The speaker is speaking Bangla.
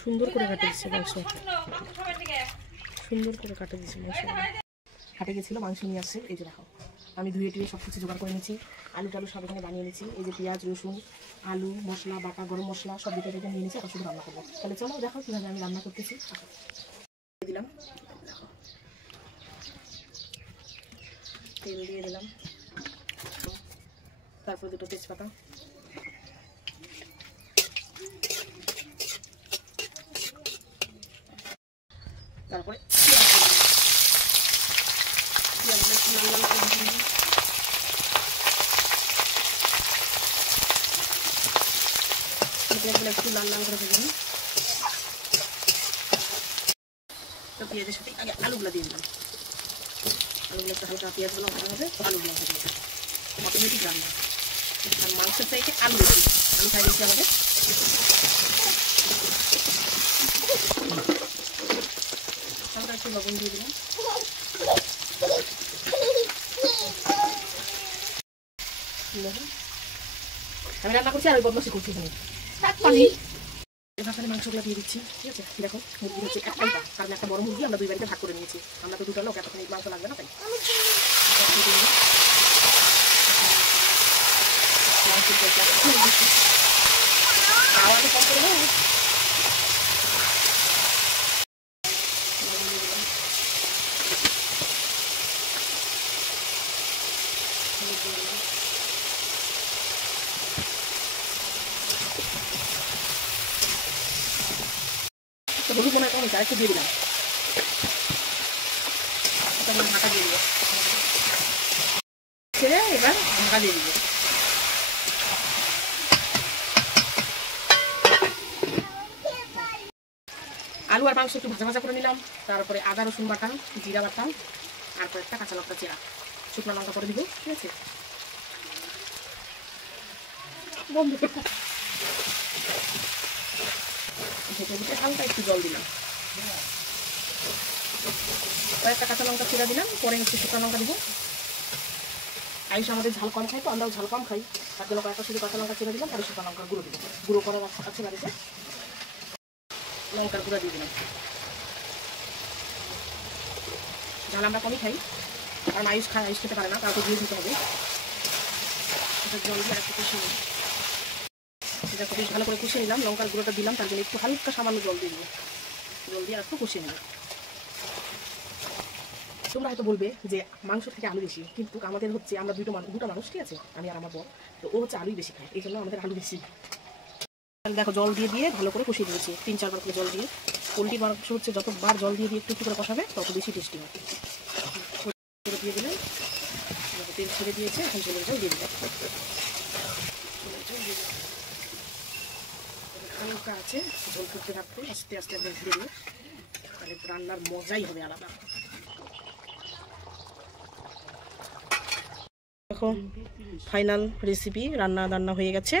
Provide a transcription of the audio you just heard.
সুন্দর করে কাটে দিচ্ছে মাংস, সুন্দর করে কাটে দিচ্ছে মাংস। হাটে গেছিলো, মাংস নিয়ে আসছে। এই যে দেখো, আমি ধুয়ে টুয়ে সব কিছু জোগাড় করে নিয়েছি। আলু টালু সব এখানে বানিয়ে নিয়েছি। এই যে পেঁয়াজ, রসুন, আলু, মশলা বাটা, গরম মশলা সব দিতে নিয়ে নিয়েছি। এখন শুধু রান্না করবো। তাহলে চলো দেখো কীভাবে আমি রান্না করতেছি। দিলাম, তেল দিয়ে দিলাম, তারপর দুটো তেজপাতা, তারপরে একটু লাল লাল করে ভেজে নিই। তো পেঁয়াজের সাথে আগে আলুগুলো দিয়ে দিলাম। আলুগুলো একটু হালকা পেঁয়াজগুলো ভালো হবে, আলুগুলো ভেজে দিলাম। অটোমেটিক রান্না। আর মাংসের চাইতে আলু বেশি, আলু খাই বেশি আমাদের। হালকা একটু লবণ দিয়ে দিলাম। আমি রান্না করছি আর ওই বদমাশি করছি এখানে। এখানে মাংসগুলো দিয়ে দিচ্ছি। ঠিক আছে, দেখো মুরগি হচ্ছে একটাই, কারণ একটা বড় মুরগি আমরা দুই বাড়িতে ভাগ করে নিয়েছি। আমরা তো দুটো লোক, এতখানি মাংস লাগবে না, তাই খাওয়াটা কম করে দেবো। তো হলুদ মনে কম একটু দিয়ে দিলাম। ঢাকা দিয়ে দিব, ছেড়ে এবার ঢাকা দিয়ে দিব। আলু আর মাংস একটু ভাজা ভাজা করে নিলাম। তারপরে আদা রসুন বাটা, জিরা বাটা, তারপর একটা কাঁচা লঙ্কা চেরা, শুকনো লঙ্কা করে দিব। ঠিক আছে, বন্ধ ঢেকে দিতে হালকা একটু জল দিলাম। কয়েকটা কাঁচা লঙ্কা চেরা দিলাম, পরে একটু শুকনো লঙ্কা দিব। আইস আমাদের ঝাল কম খাই, তো আমরাও ঝাল কম খাই, তার জন্য কয়েকটা শুধু কাঁচা লঙ্কা চেরা দিলাম। পরে শুকনো লঙ্কার গুঁড়ো দিব, গুঁড়ো করা আছে বাড়িতে, লঙ্কার গুঁড়া দিয়ে দিলাম। ঝাল আমরা কমই খাই, কারণ আইস খায়, আইস খেতে পারে না, তারপর দিয়ে দিতে হবে। জল দিয়ে একটু কষিয়ে নিই। দেখো বেশ ভালো করে কষিয়ে নিলাম। লঙ্কার গুঁড়োটা দিলাম, তার জন্য একটু হালকা সামান্য জল দিয়ে দিব। জল দিয়ে একটু কষিয়ে নেব। তোমরা হয়তো বলবে যে মাংস থেকে আলু বেশি, কিন্তু আমাদের হচ্ছে আমরা দুটো মানুষ, ঠিক আছে, আমি আর আমার বর, তো ও হচ্ছে আলুই বেশি খায়, এই জন্য আমাদের আলু বেশি। দেখো জল দিয়ে দিয়ে ভালো করে কষিয়ে দিয়েছি, 3-4 বার করে জল দিয়ে। পোলট্রির মাংস হচ্ছে যতবার জল দিয়ে দিয়ে একটু একটু করে কষাবে তত বেশি টেস্টি হয়। দিয়ে দিলেন, তেল ছেড়ে দিয়েছে, এখন ছেলে দিয়ে দিলাম। হালকা আছে, জল করতে থাকতে আস্তে আস্তে একদম ধীরে ধীরে, তাহলে রান্নার মজাই হবে আলাদা। দেখো ফাইনাল রেসিপি, রান্না হয়ে গেছে।